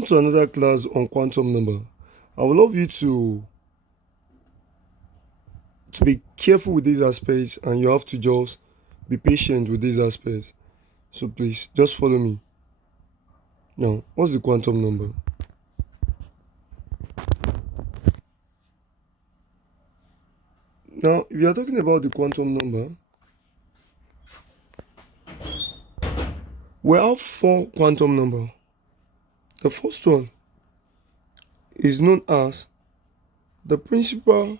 Welcome to another class on quantum number. I would love you to be careful with these aspects, and you have to just be patient with these aspects. So please just follow me. Now, what's the quantum number? Now, if you are talking about the quantum number, we have four quantum number. The first one is known as the principal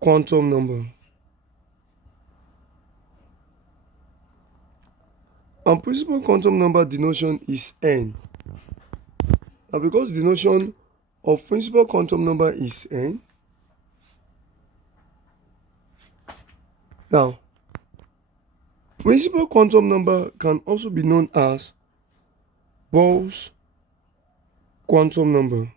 quantum number. And principal quantum number denotation is n. Now, because the denotation of principal quantum number is n, now principal quantum number can also be known as Bohr's quantum number.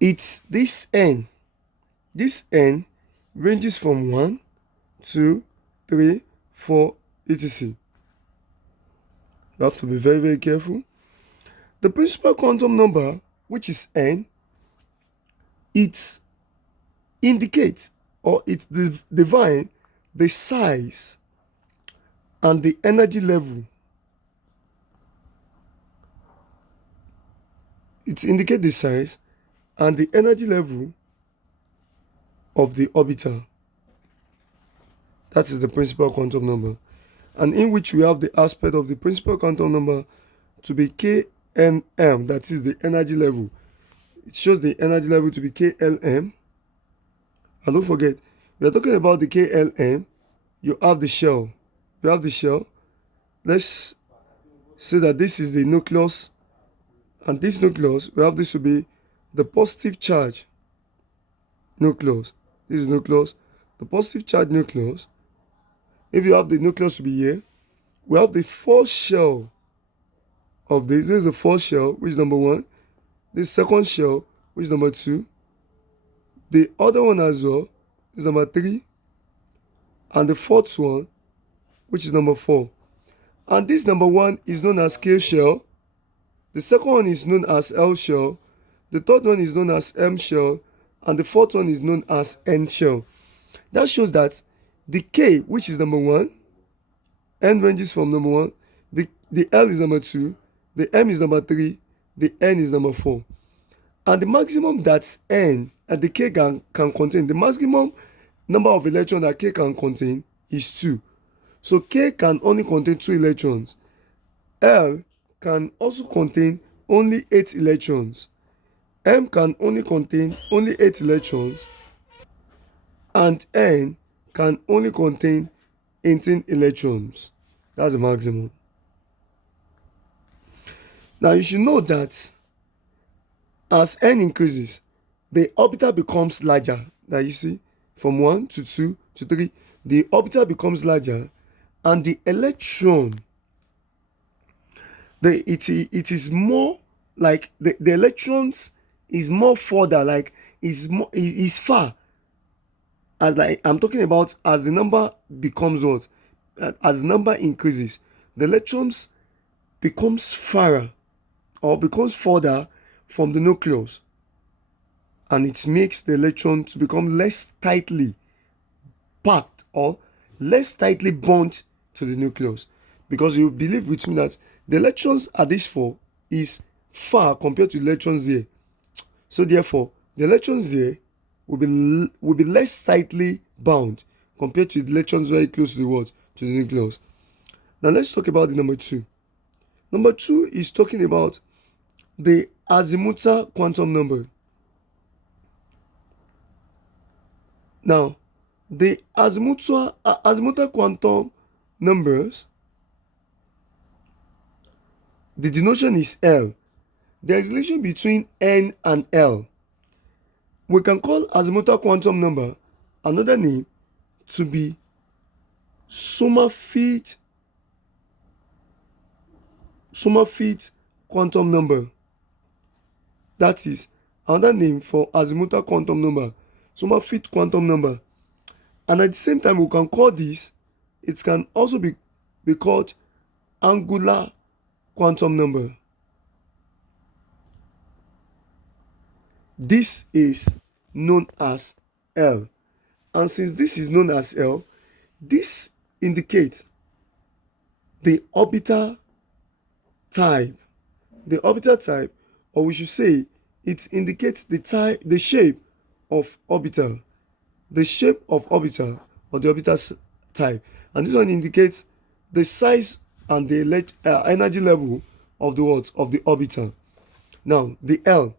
It's this n. This n ranges from 1, 2, 3, 4, etc. You have to be very, very careful. The principal quantum number, which is n, it indicates or it defines the size and the energy level. It indicates the size and the energy level of the orbital. That is the principal quantum number, and in which we have the aspect of the principal quantum number to be KNM, that is the energy level. It shows the energy level to be KLM. And don't forget, we are talking about the KLM. You have the shell. You have the shell. Let's say that this is the nucleus, and this nucleus, we have this to be the positive charge nucleus. This is nucleus, the positive charge nucleus. If you have the nucleus to be here, we have the first shell of this. This is the first shell, which is number 1. This second shell, which is number 2. The other one as well is number 3. And the fourth one, which is number 4. And this number 1 is known as K shell. The second one is known as L shell. The third one is known as M shell. And the fourth one is known as N shell. That shows that the K, which is number 1, N ranges from number 1, the L is number 2, the M is number 3, the N is number 4. And the maximum that N and the K can contain, the maximum number of electrons that K can contain is 2. So K can only contain 2 electrons. L can also contain only 8 electrons. M can only contain only 8 electrons. And N can only contain 18 electrons. That's the maximum. Now you should know that as N increases, the orbital becomes larger. That you see, from 1 to 2 to 3, the orbital becomes larger, and the electron, it is more like the electrons is more further, like is far. As like I'm talking about, as the number becomes what? As the number increases, the electrons becomes farther or becomes further from the nucleus, and it makes the electron to become less tightly packed or less tightly bound to the nucleus, because you believe with me that the electrons at this 4 is far compared to the electrons here. So therefore, the electrons here will be less tightly bound compared to the electrons very close to the what? To the nucleus. Now let's talk about the number 2. Number 2 is talking about the azimuthal quantum number. Now, the azimuthal quantum numbers, the denotation is L. There is a relation between N and L. We can call azimuthal quantum number another name to be Sommerfeld quantum number. That is another name for azimuthal quantum number, Sommerfeld quantum number. And at the same time, we can call this it can also be called angular quantum number. This is known as L. And since this is known as L, this indicates the orbital type. The orbital type, or we should say, it indicates the shape of orbital. The shape of orbital, or the orbital type. And this one indicates the size and the energy level of the what? Of the orbital. Now, the L.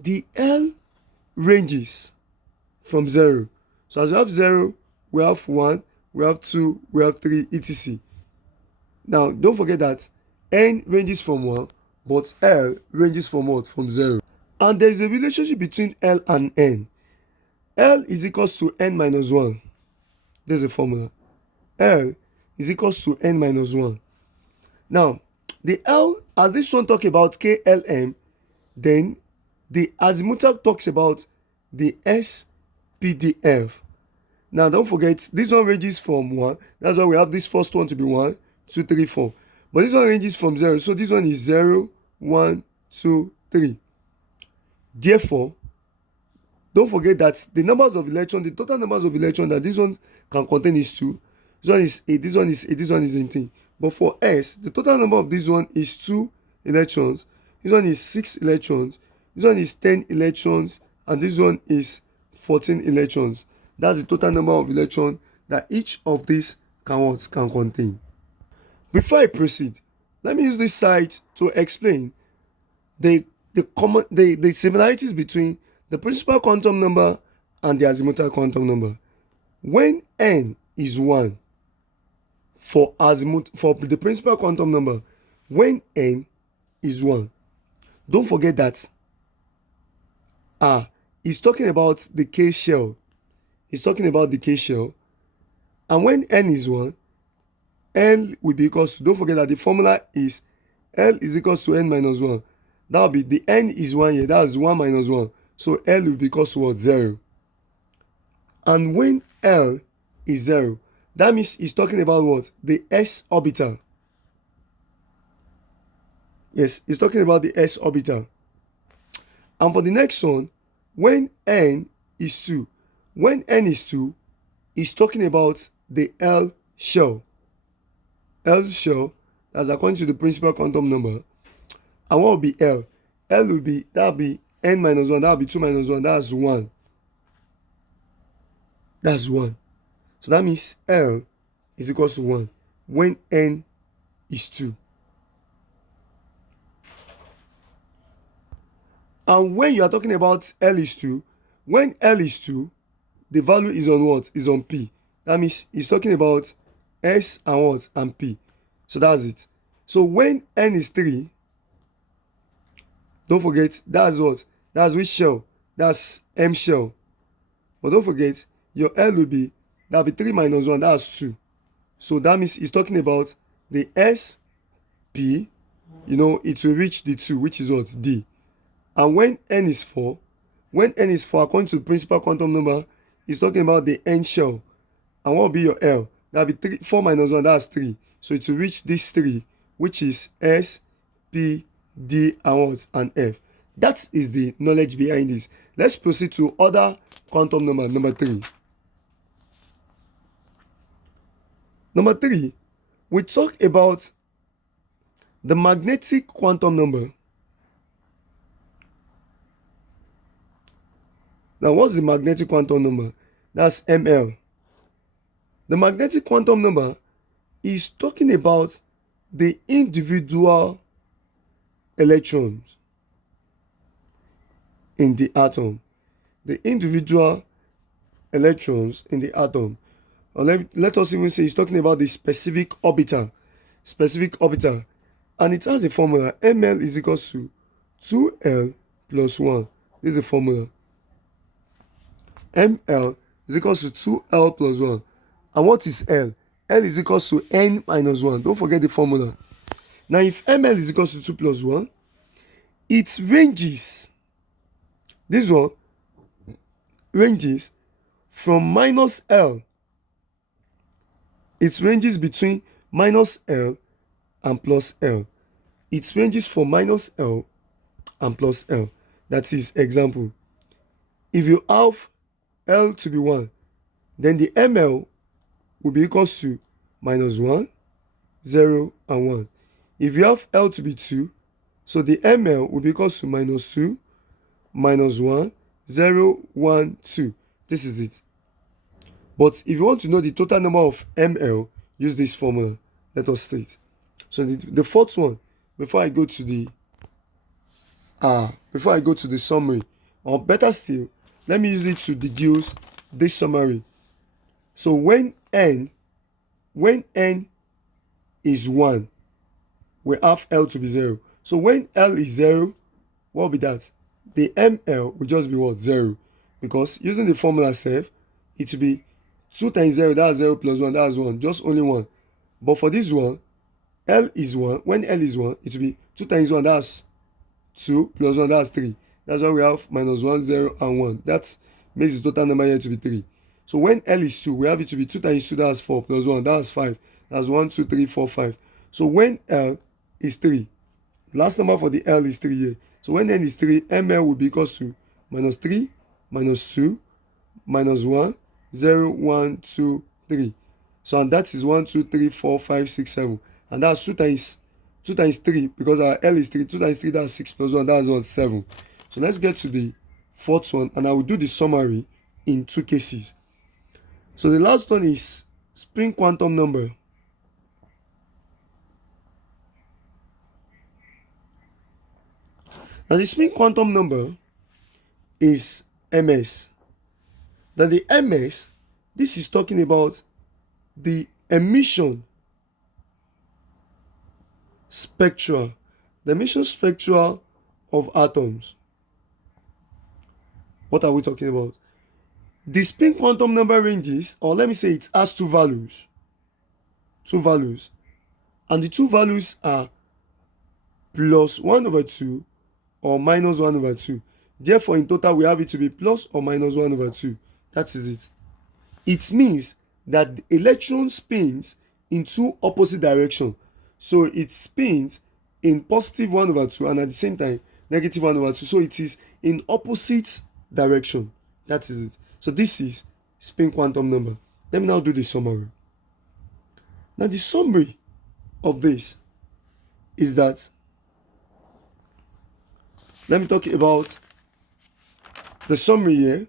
The L ranges from 0. So as we have 0, we have 1, we have 2, we have 3, etc. Now, don't forget that N ranges from 1, but L ranges from what? From 0. And there is a relationship between L and N. L is equals to N minus 1. There's a formula. L is equals to N minus 1. Now, the L, as this one talk about KLM, then the azimuthal talks about the SPDF. Now, don't forget, this one ranges from 1. That's why we have this first one to be 1, 2, 3, 4. But this one ranges from 0. So this one is 0, 1, 2, 3. Therefore, don't forget that the numbers of electrons, the total numbers of electrons that this one can contain is 2. This one is 8, this one is 8, this one is 18. But for S, the total number of this one is 2 electrons. This one is 6 electrons. This one is 10 electrons. And this one is 14 electrons. That's the total number of electrons that each of these can contain. Before I proceed, let me use this slide to explain the similarities between the principal quantum number and the azimuthal quantum number. When N is 1 for the principal quantum number, when N is 1, don't forget that is talking about the K shell. It's talking about the K shell. And when N is 1, L will be equals to, don't forget that the formula is L is equals to N minus 1. That will be, the N is 1 here, that's 1 minus 1. So L will be equals to what? 0. And when L is 0, that means it's talking about what? The S orbital. Yes, it's talking about the S orbital. And for the next one, when N is 2, when N is 2, it's talking about the L shell. L shell, that's according to the principal quantum number. And what will be L? L will be, that will be N minus 1, that will be 2 minus 1, that's 1. That's 1. So that means L is equals to 1 when N is 2. And when you are talking about L is 2, when L is 2, the value is on what? Is on P. That means it's talking about S and what? And P. So that's it. So when N is 3, don't forget, that's what? That's which shell? That's M shell. But don't forget, your L will be, that'll be 3 minus 1, that's 2. So that means it's talking about the S, P, it will reach the 2, which is what? D. And when N is 4, according to the principal quantum number, it's talking about the N shell. And what will be your L? That'll be 4 minus 1, that's 3. So it will reach this 3, which is S, P, D, and what? And F. That is the knowledge behind this. Let's proceed to other quantum number, number 3. Number 3, we talk about the magnetic quantum number. Now, what's the magnetic quantum number? That's ML. The magnetic quantum number is talking about the individual electrons in the atom. The individual electrons in the atom. Or let us even say it's talking about the specific orbital. Specific orbital. And it has a formula. ML is equals to 2L plus 1. This is the formula. ML is equals to 2L plus 1. And what is L? L is equals to N minus 1. Don't forget the formula. Now, if ML is equals to 2 plus 1, it ranges, this one ranges from minus L. It ranges between minus L and plus L. It ranges from minus L and plus L. That is example. If you have L to be 1, then the ml will be equals to minus 1, 0, and 1. If you have L to be 2, so the ml will be equals to minus 2, minus 1, 0, 1, 2. This is it. But if you want to know the total number of ml, use this formula. Let us state. So the fourth one, before I go to the summary, or better still, let me use it to deduce this summary. So when n is 1, we have L to be 0. So when L is 0, what will be that? The ml will just be what? 0. Because using the formula self, it will be 2 times 0, that's 0 plus 1, that's 1, just only 1. But for this one, L is 1. When L is 1, it will be 2 times 1, that's 2, plus 1, that's 3. That's why we have minus 1, 0, and 1. That makes the total number here to be 3. So when L is 2, we have it to be 2 times 2, that's 4, plus 1, that's 5. That's 1, 2, 3, 4, 5. So when L is 3, last number for the L is 3 here. So when N is 3, ml will be equals to minus 3, minus 2, minus 1, 0, 1, 2, 3. So and that is 1, 2, 3, 4, 5, 6, 7. And that's 2 times 3, because our L is 3. 2 times 3, that's 6, plus 1, that's what? 7. So let's get to the fourth one, and I will do the summary in 2 cases. So the last one is spin quantum number. Now the spin quantum number is ms. Then the ms, this is talking about the emission spectra, the emission spectra of atoms. What are we talking about? The spin quantum number ranges, or let me say it has 2 values. And the 2 values are plus 1 over 2 or minus 1 over 2. Therefore, in total, we have it to be plus or minus 1 over 2. That is it. It means that the electron spins in 2 opposite directions. So it spins in positive 1 over 2 and at the same time negative 1 over 2. So it is in opposite direction. That is it. So this is spin quantum number. Let me now do the summary. Now the summary of this is that, let me talk about the summary here,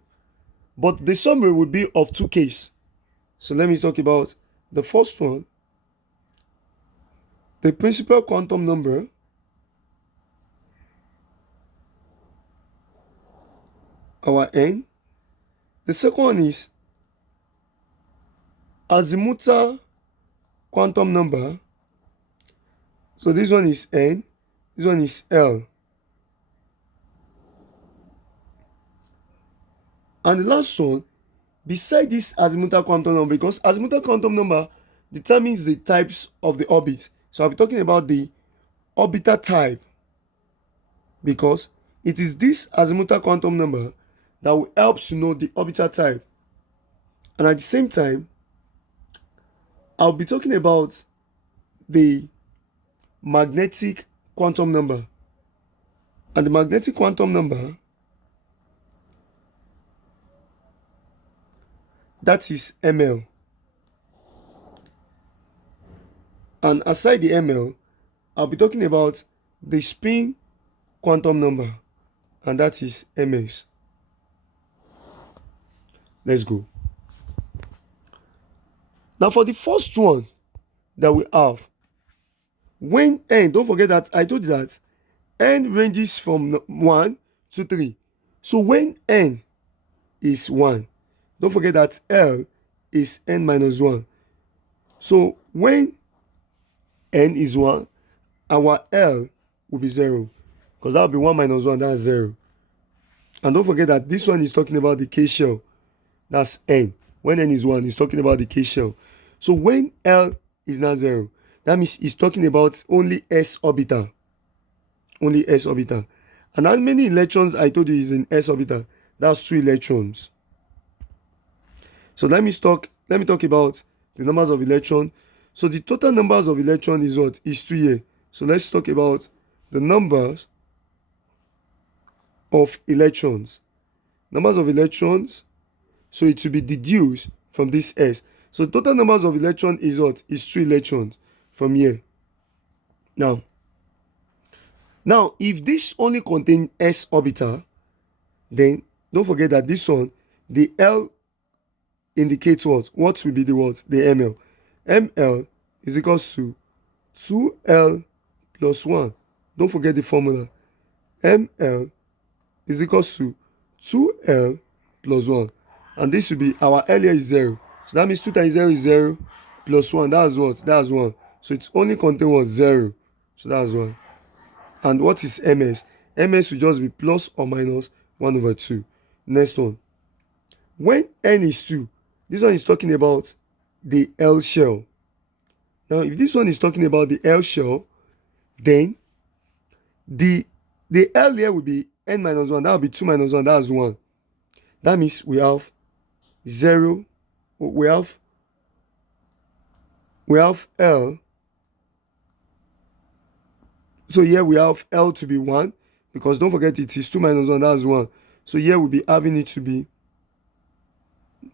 but the summary would be of 2 cases. So let me talk about the first one, the principal quantum number, our n. The second one is azimuthal quantum number. So this one is n, this one is L. And the last one, beside this azimuthal quantum number, because azimuthal quantum number determines the types of the orbit. So I'll be talking about the orbital type, because it is this azimuthal quantum number that will help to know the orbital type. And at the same time, I'll be talking about the magnetic quantum number. And the magnetic quantum number, that is ml. And aside the ml, I'll be talking about the spin quantum number, and that is ms. Let's go. Now for the first one that we have, when n, don't forget that I told you that n ranges from 1 to 3. So when n is 1, don't forget that L is n minus 1. So when n is 1, our L will be 0, because that will be 1 minus 1, that's 0. And don't forget that this one is talking about the K shell, that's n. When n is 1, it's talking about the K shell. So when L is now 0, that means it's talking about only s orbital. Only s orbital. And how many electrons I told you is in s orbital? That's 2 electrons. So let me talk about the numbers of electron. So the total numbers of electron is what? Is 2 here. So let's talk about the numbers of electrons. Numbers of electrons, so it will be deduced from this S. So total numbers of electrons is what? Is 2 electrons from here. Now, if this only contains S orbital, then don't forget that this one, the L indicates what? What will be the what? The ml. ml is equals to 2L plus 1. Don't forget the formula. ml is equals to 2L plus 1. And this will be, our L here is 0. So that means 2 times 0 is 0 plus 1. That's what? That's 1. So it's only contain what? 0. So that's 1. And what is ms? Ms will just be plus or minus 1 over 2. Next one. When n is 2, this one is talking about the L shell. Now, if this one is talking about the L shell, then the L here will be n minus 1. That will be 2 minus 1. That's 1. That means we have 0. We have L. So here we have L to be 1, because don't forget it is 2 minus 1. That's 1. So here we'll be having it to be,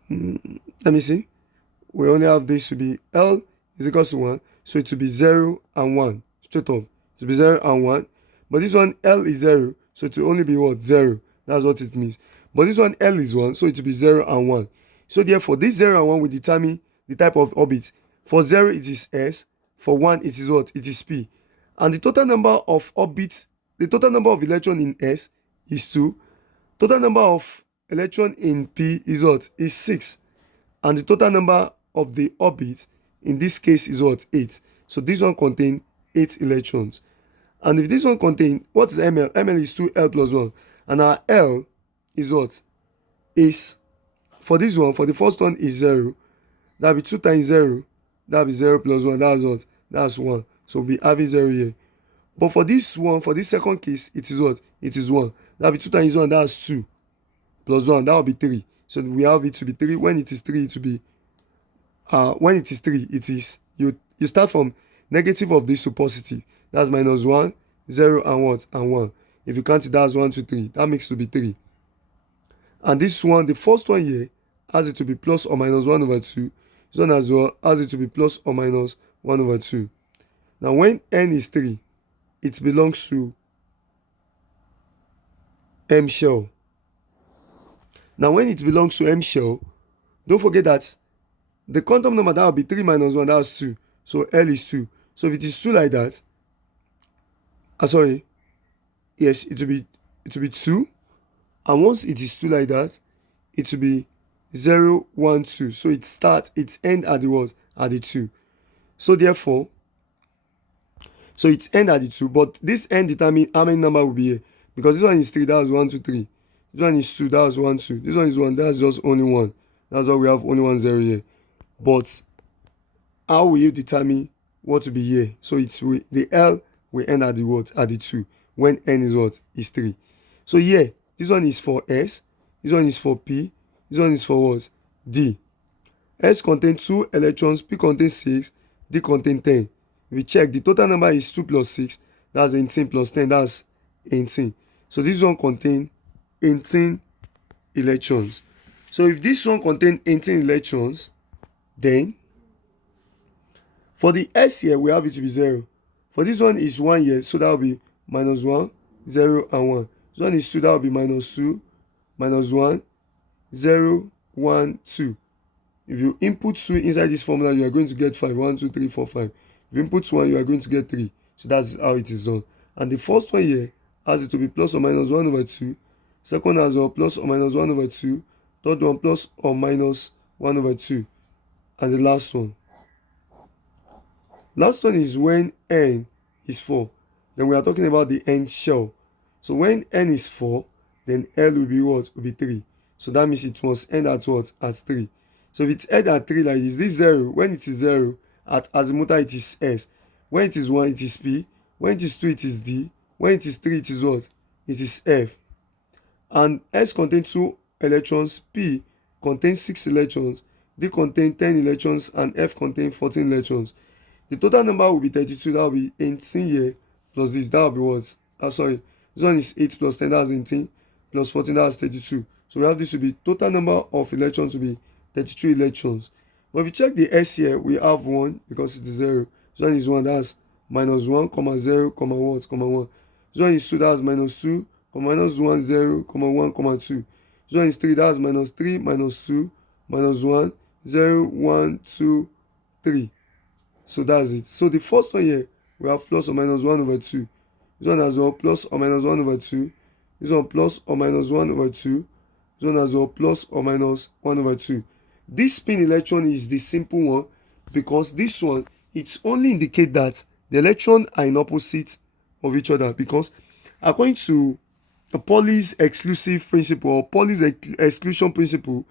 let me see. We only have this to be L is equal to 1. So it will be 0 and 1. Straight up. It will be 0 and 1. But this one, L is 0. So it will only be what? 0. That's what it means. But this one, L is 1. So it will be 0 and 1. So therefore, this 0 and 1 will determine the type of orbit. For 0, it is S. For 1, it is what? It is P. And the total number of orbits, the total number of electron in S is 2. Total number of electron in P is what? Is 6. And the total number of the orbit in this case is what? 8. So this one contains 8 electrons. And if this one contains, what is ml? ml is 2L plus 1. And our L is what? Is, for this one, for the first one is 0. That will be 2 times 0. That will be 0 plus 1. That's what? That's 1. So we'll be having 0 here. But for this one, for this second case, it is what? It is 1. That will be 2 times 1. That's 2. Plus 1. That will be 3. So we have it to be 3. When it is 3, it will be, when it is 3, it is, you start from negative of this to positive. That's minus 1, 0, and what? And 1. If you count it, that's 1, 2, 3. That makes it to be 3. And this one, the first one here, has it to be plus or minus 1 over 2. This one as well has it to be plus or minus 1 over 2. Now, when n is 3, it belongs to M shell. Now, when it belongs to M shell, don't forget that the quantum number, that will be 3 minus 1, that's 2. So L is 2. So if it is 2 like that, yes, it will be 2. And once it is 2 like that, it will be 0, 1, 2. So it ends at the what? At the 2. So therefore, so it ends at the 2, but this end determines how many number will be here. Because this one is 3, that's 1, 2, 3. This one is 2, that's 1, 2. This one is 1, that's just only 1. That's why we have only 1 0 here. But how will you determine what to be here? So the L will end at the what? At the 2. When n is what? Is 3. So here, this one is for S. This one is for P. This one is for what? D. S contains 2 electrons. P contains 6. D contains 10. If we check, the total number is 2 plus 6. That's 18 plus 10. That's 18. So this one contains 18 electrons. So if this one contains 18 electrons, then for the S here, we have it to be 0. For this one is 1 here, so that will be minus 1, 0, and 1. This one is 2, that will be minus 2, minus 1, 0, 1, 2. If you input 2 inside this formula, you are going to get 5. 1, 2, 3, 4, 5. If you input 1, you are going to get 3. So that's how it is done. And the first one here has it to be plus or minus 1 over 2. Second as well, plus or minus 1 over 2. Third one, plus or minus 1 over 2. And the last one. Last one is when n is 4. Then we are talking about the n shell. So when n is 4, then L will be what? Will be 3. So that means it must end at what? At 3. So if it's end at 3 like this 0, when it is 0, at Azimuthal it is S. When it is 1, it is P. When it is 2, it is D. When it is 3, it is what? It is F. And S contains 2 electrons. P contains 6 electrons. D contain 10 electrons, and F contain 14 electrons. The total number will be 32. That will be 18 here plus this. That will be what? Sorry. This one is 8 plus 10. That's 18 plus 14. That's 32. So we have this to be total number of electrons to be 32 electrons. But if you check the S here, we have 1 because it is 0. This one is 1. That's minus 1, comma 0, comma what, comma 1. This one is 2. That's minus 2, comma minus 1, 0, comma 1, comma 2. This one is 3. That's minus 3, minus 2, minus 1, 0, 1, 2, 3. So that's it. So the first one here, we have plus or minus 1 over 2. This one as well, plus or minus 1 over 2. This one plus or minus 1 over 2. This one as well, plus or minus 1 over 2. This spin electron is the simple one because this one, it only indicates that the electrons are in opposite of each other, because according to a Pauli's exclusive principle or Pauli's exclusion principle,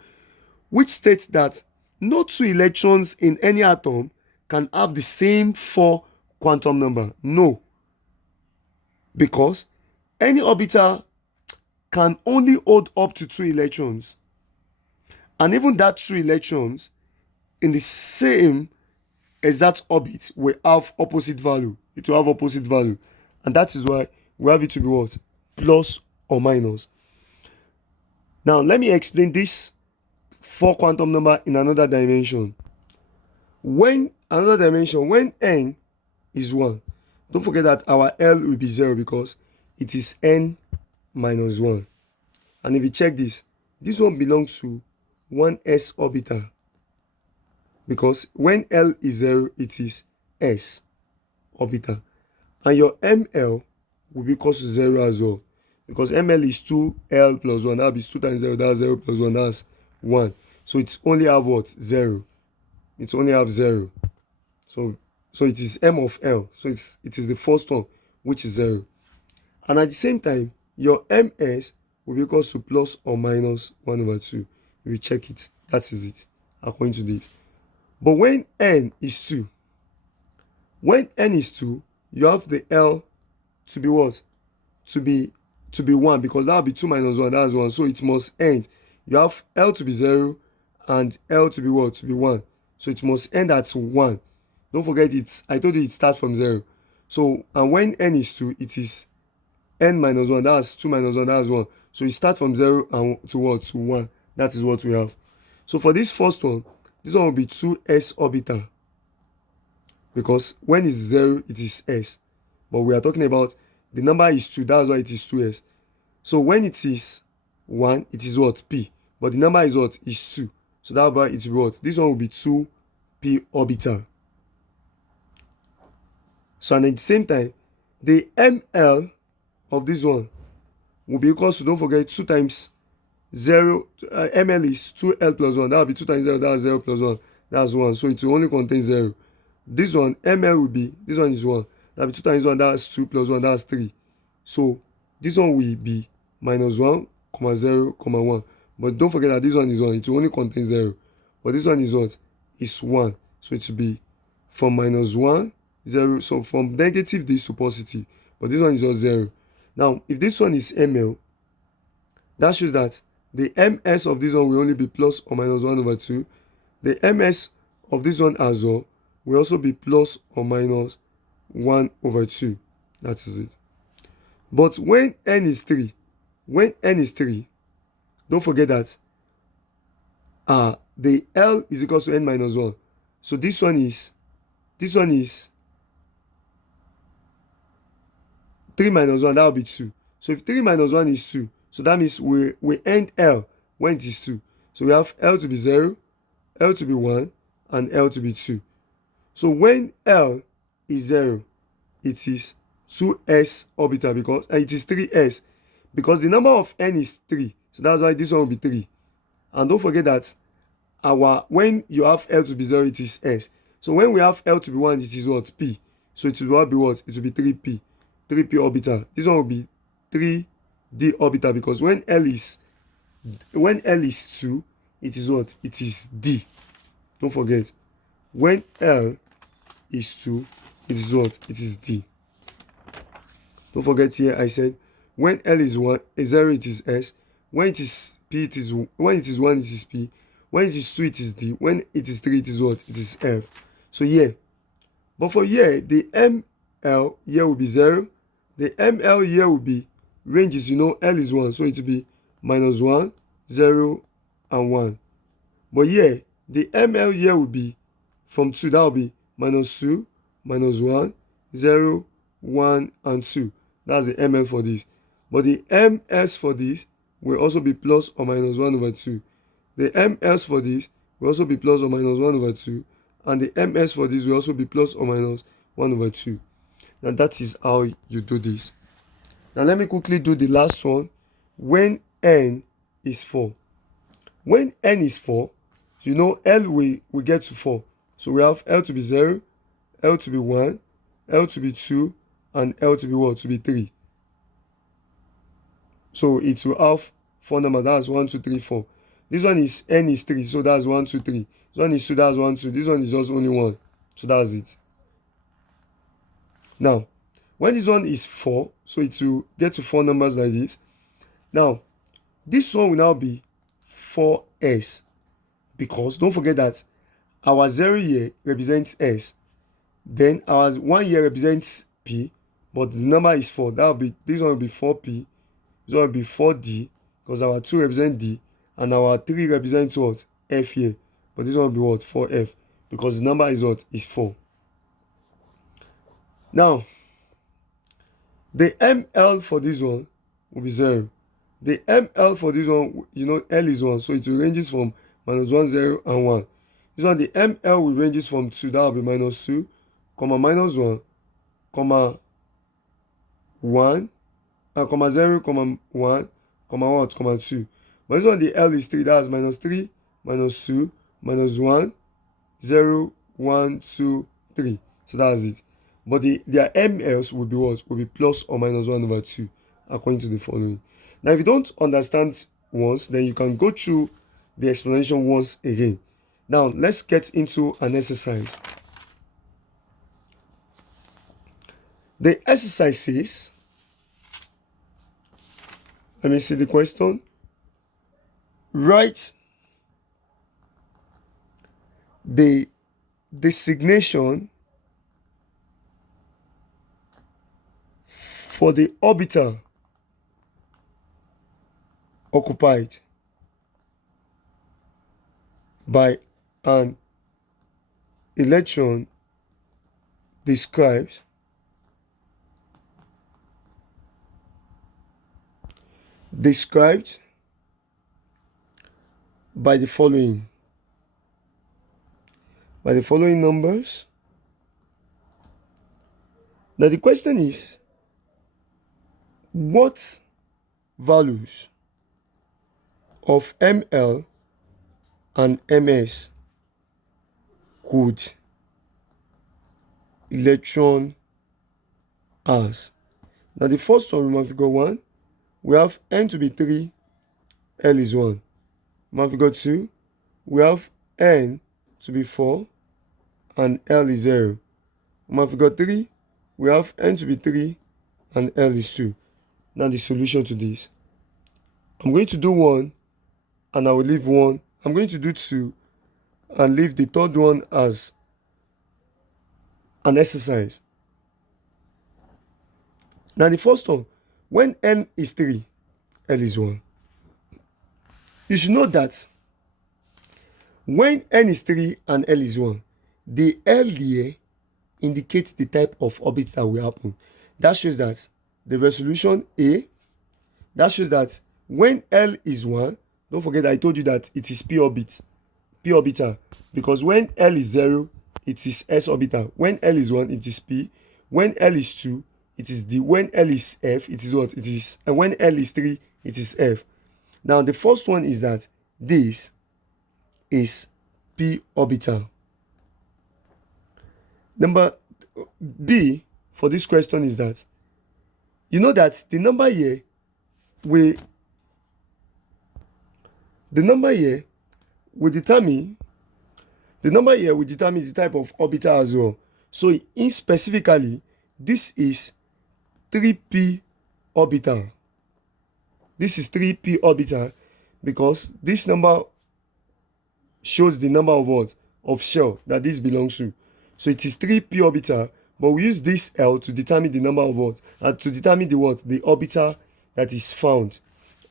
which states that no two electrons in any atom can have the same 4 quantum number. No, because any orbital can only hold up to 2 electrons, and even that 2 electrons in the same exact orbit will have opposite value. It will have opposite value, and that is why we have it to be what? Plus or minus. Now let me explain this 4 quantum number in another dimension. When n is 1, don't forget that our L will be 0 because it is n minus 1. And if you check this one belongs to 1s orbital, because when L is 0, it is s orbital. And your ml will be equal to 0 as well, because ml is 2l plus 1. That is 2 times 0, that's 0 plus 1, that's 1. So it's only have what? 0. It's only have 0. So it is m of L. So it is the first one, which is 0. And at the same time, your ms will be equal to plus or minus 1 over 2. If you check it, that is it, according to this. But when n is 2, you have the L to be what? To be 1, because that will be 2 minus 1, that's 1. So it must end. You have L to be 0 and L to be what? To be 1. So it must end at 1. Don't forget it. I told you it starts from 0. So, and when n is 2, it is n minus 1. That's 2 minus 1. That's 1. So it starts from 0 and to what? To 1. That is what we have. So for this first one, this one will be 2s orbital, because when it's 0, it is s. But we are talking about the number is 2. That's why it is 2s. So when it is 1, it is what? P. But the number is what? Is 2. So that's why it will be what? This one will be 2p orbital. So, and at the same time, the ml of this one will be equal to, don't forget, 2 times 0. Ml is 2l plus 1. That will be 2 times 0. That's 0 plus 1. That's 1. So it will only contain 0. This one, ml will be, this one is 1. That will be 2 times 1. That's 2 plus 1. That's 3. So this one will be minus 1, comma 0, comma 1. But don't forget that this one is 1. It will only contain 0. But this one is what? Is 1. So it will be from minus 1, 0. So from negative this to positive. But this one is just 0. Now, if this one is ml, that shows that the ms of this one will only be plus or minus 1 over 2. The ms of this one as well will also be plus or minus 1 over 2. That is it. But when n is 3, don't forget that the L is equal to n minus 1. So this one is 3 minus 1, that will be 2. So if 3 minus 1 is 2, so that means we end L when it is 2. So we have L to be 0, L to be 1, and L to be 2. So when L is 0, it is 2s orbital, because it is 3s, because the number of n is 3. So that's why this one will be 3. And don't forget that when you have L to be 0, it is s. So when we have L to be 1, it is what? P. So it will be what? It will be 3p orbital. This one will be 3d orbital, because when L is 2, it is what? It is d. Don't forget, when L is 2, it is what? It is d. Don't forget, here I said when L is 0, it is s. When it is p, when it is 1, it is p. When it is 2, it is D. When it is 3, it is what? It is F. So here. But for here, the ML here will be 0. The ML here will be ranges, L is 1. So it will be -1, 0, and 1. But here, the ML here will be from 2. That will be -2, -1, 0, 1, and 2. That's the ML for this. But the MS for this will also be plus or minus 1 over 2. The MS for this will also be plus or minus 1 over 2. And the MS for this will also be plus or minus 1 over 2. Now that is how you do this. Now let me quickly do the last one. When N is 4. When N is 4, L will get to 4. So we have L to be 0, L to be 1, L to be 2, and L to be what? To be 3. So it will have 4 numbers. That's 1, 2, 3, 4. This one is N is 3. So that's 1, 2, 3. This one is 2. That's 1, 2. This one is just only 1. So that's it. Now, when this one is 4, so it will get to 4 numbers like this. Now, this one will now be 4S. Because don't forget that our 0 here represents S. Then our 1 here represents P. But the number is 4. That will be, this one will be 4P. This one will be 4D. Because our 2 represents D. And our 3 represents what? F here. But this one will be what? 4F. Because the number is what? Is 4. Now, the ML for this one will be 0. The ML for this one, L is 1. So it will ranges from -1, 0, and 1. This one, the ML will ranges from 2. That will be -2, -1, 1, 0, 1, what, 2. But this one, the L is 3. That's -3, -2, -1, 0, 1, 2, 3. So that's it. But their MLs will be what? Will be plus or minus 1 over 2, according to the following. Now, if you don't understand once, then you can go through the explanation once again. Now, let's get into an exercise. The exercise says, let me see the question. Write the designation for the orbital occupied by an electron described by the following numbers. Now the question is, what values of ML and MS could electron has? Now the first one, remember figure 1, we have N to be 3, L is 1. Remember figure 2, we have N to be 4 and L is 0. Remember figure 3, we have N to be 3 and L is 2. Now the solution to this. I'm going to do 1 and I will leave 1. I'm going to do 2 and leave the third one as an exercise. Now the first one, when N is 3, L is 1. You should know that when N is 3 and L is 1, the L here indicates the type of orbit that will happen. That shows that the resolution A, that shows that when L is 1, don't forget I told you that it is P orbital, because when L is 0, it is S orbital. When L is 1, it is P. When L is 2, it is D. When L is F, it is what? It is. And when L is 3, it is F. Now the first one is that this is P orbital. Number B for this question is that you know that the number here will determine the type of orbital as well. So in specifically, this is 3p orbital. This is 3p orbital because this number shows the number of what? Of shell that this belongs to. So it is 3p orbital, but we use this L to determine the number of what? And to determine the what? The orbital that is found.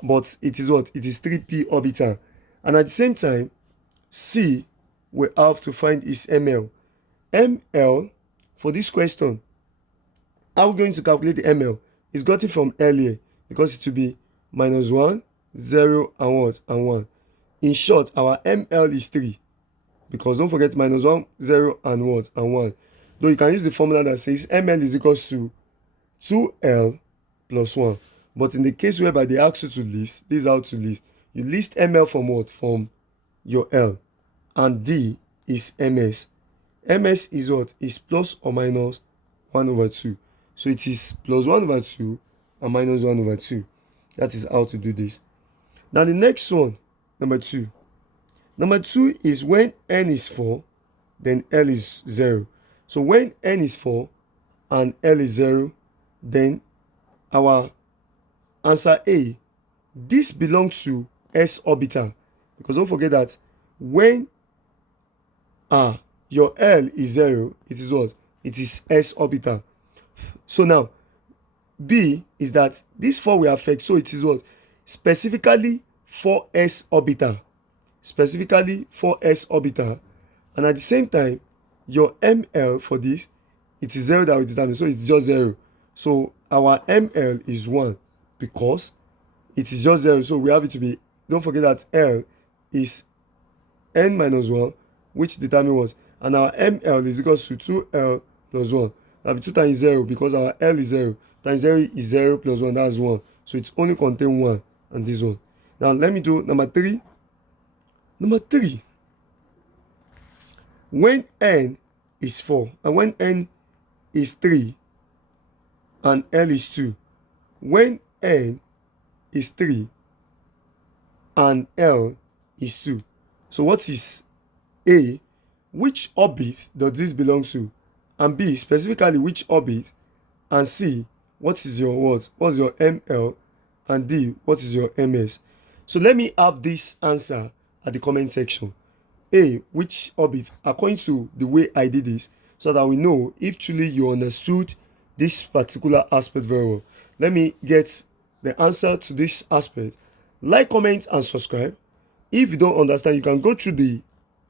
But it is what? It is 3p orbital. And at the same time, C, we have to find is ml. ml, for this question, how are we going to calculate the ml? It's got it from earlier, because it will be -1, 0, and what? And 1. In short, our ml is 3, because don't forget -1, 0, and what? And 1. Though you can use the formula that says ml is equals to 2l plus 1. But in the case whereby they ask you to list, this is how to list. You list ml from what? From your L. And D is ms. ms is what? Is plus or minus 1 over 2. So it is plus 1 over 2 and minus 1 over 2. That is how to do this. Now the next one, number 2. Number 2 is when n is 4, then L is 0. So when n is 4 and L is 0, then our answer A, this belongs to s orbital. Because don't forget that when your L is 0, it is what? It is s orbital. So now B is that this 4 will affect, so it is what? Specifically for s orbital. Specifically for s orbital. And at the same time, your ml for this, it is 0 that will determine, so it's just 0. So our ml is 1 because it is just 0. So we have it to be, don't forget that L is n minus 1, which determines what? And our ml is equals to 2l plus 1. That will be 2 times 0 because our L is 0. Times 0 is 0 plus 1, that's 1. So it's only contain 1 and this one. Now let me do number 3. Number 3. When n is 4 and when n is 3 and L is 2. When n is 3 and L is 2. So what is A? Which orbit does this belong to? And B, specifically which orbit? And C, what is your what? What's your ml? And D, what is your ms? So let me have this answer at the comment section. A, which orbit, according to the way I did this, so that we know if truly you understood this particular aspect very well. Let me get the answer to this aspect. Like, comment, and subscribe. If you don't understand, you can go through the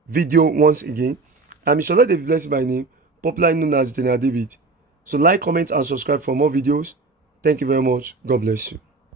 video once again. I'm Ishola David Blessed by name, popularly known as General David. So like, comment, and subscribe for more videos. Thank you very much. God bless you.